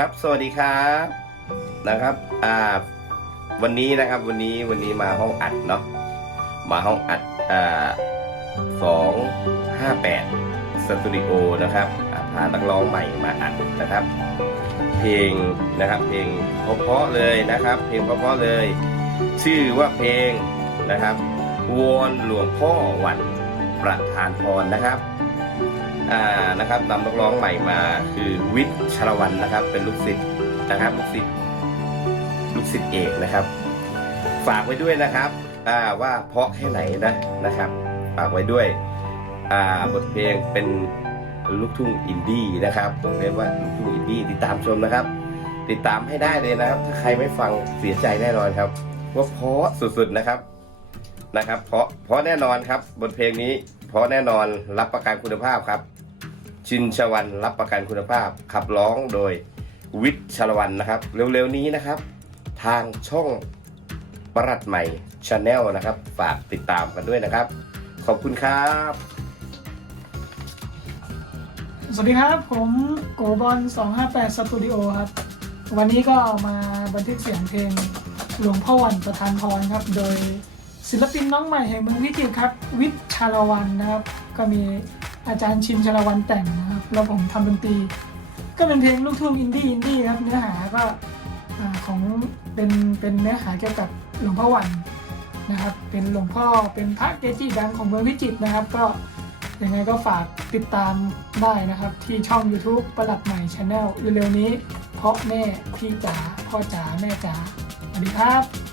ครับ สวัสดีครับนะครับอ่าวันนี้นะครับวันนี้วันนี้มาห้องอัดเนาะมาห้องอัดอ่าสองห้าแปดสตูดิโอนะครับพานักร้องใหม่มาอัดนะครับ เพลงนะครับ เพลงเพราะๆเลยนะครับ เพลงเพราะๆเลย ชื่อว่าเพลงนะครับวอนหลวงพ่อวันประธานพรนะครับ นะครับนำนักร้องใหม่มาคือวิทย์ชรวันนะครับ เป็นลูกศิษย์นะครับลูกศิษย์ลูกศิษย์เอกนะครับ ฝากไว้ด้วยนะครับว่าเพราะแค่ไหนนะนะครับ ฝากไว้ด้วยบทเพลงเป็นลูกทุ่งอินดี้นะครับต้องเรียกว่าลูกทุ่งอินดี้ติดตามชมนะครับ ติดตามให้ได้เลยนะครับ ถ้าใครไม่ฟังเสียใจแน่นอนครับ ว่าเพราะสุดๆนะครับนะครับ เพราะเพราะแน่นอนครับบทเพลงนี้เพราะแน่นอนรับประกันคุณภาพครับ ชินชวันรับประกันคุณภาพ ขับร้องโดยวิทย์ชรวันนะครับ เร็วๆนี้นะครับ ทางช่องประหลัดใหม่ชาแนลนะครับ ฝากติดตามกันด้วยนะครับ ขอบคุณครับ สวัสดีครับ ผมโกบอล258สตูดิโอครับ วันนี้ก็มาบันทึกเสียงเพลงหลวงพ่อวันประธานพรครับ โดยศิลปินน้องใหม่แห่งเมืองวิจิตรครับ วิทย์ชาลวันนะครับ ก็มี อาจารย์ชินชาลวันแต่งนะครับแล้วผมทำดนตรี ก็เป็นเพลงลูกทุ่งอินดี้อินดี้ครับเนื้อหาก็ของเป็นเป็นเนื้อหาเกี่ยวกับหลวงพ่อวันนะครับ เป็นหลวงพ่อเป็นพระเกจิดังของเมืองวิจิตรนะครับ ก็ยังไงก็ฝากติดตามได้นะครับ ที่ช่อง YouTube ประหลัดใหม่ชาแนลเร็วๆนี้ เพราะแม่พี่จ๋าพ่อจ๋าแม่จ๋าสวัสดีครับ